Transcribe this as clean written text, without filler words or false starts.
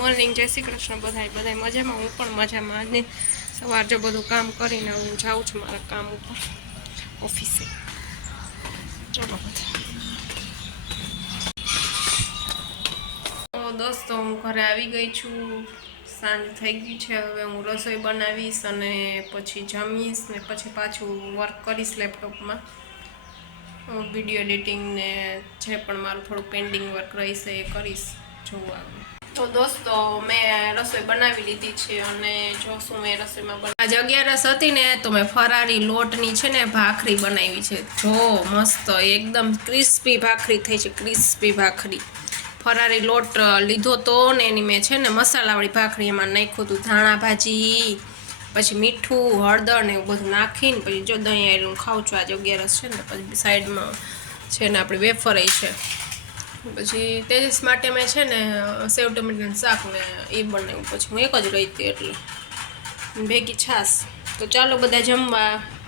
Morning, જય શ્રી કૃષ્ણ બધાય મજામાં, હું પણ મજામાં. ને સવાર જો બધું કામ કરીને હું જાઉં છું મારા કામ ઉપર ઓફિસે. ચલો બધા દોસ્તો, હું ઘરે આવી ગઈ છું. સાંજ થઈ ગઈ છે. હવે હું રસોઈ બનાવીશ અને પછી જમીશ ને પછી પાછું વર્ક કરીશ લેપટોપમાં. વિડીયો એડિટિંગ ને જે પણ મારું થોડું પેન્ડિંગ વર્ક રહેશે એ કરીશ. જોવા તો દોસ્તો, મેં રસોઈ બનાવી લીધી છે અને જો શું મેં રસોઈમાં આજે 11 હતી ને, તો મેં ફરાળી લોટની છે ને ભાખરી બનાવી છે. જો મસ્ત એકદમ ક્રિસ્પી ભાખરી થઈ છે, ક્રિસ્પી ભાખરી. ફરાળી લોટ લીધો તો ને એની મેં છે ને મસાલાવાળી ભાખરી એમાં નાખ્યું હતું, ધાણા ભાજી, પછી મીઠું, હળદર ને એવું બધું નાખીને પછી જો દહીં આવેલું ખાઉં છું. આજે 11 છે ને. પછી સાઈડમાં છે ને આપણી વેફર છે. પછી તેજસ માટે મેં છે ને સેવ ટમેટાનું શાક ને એ બનાવ્યું. પછી હું એક જ રહી હતી એટલે ભેગી છાશ. તો ચાલો બધા જમવા.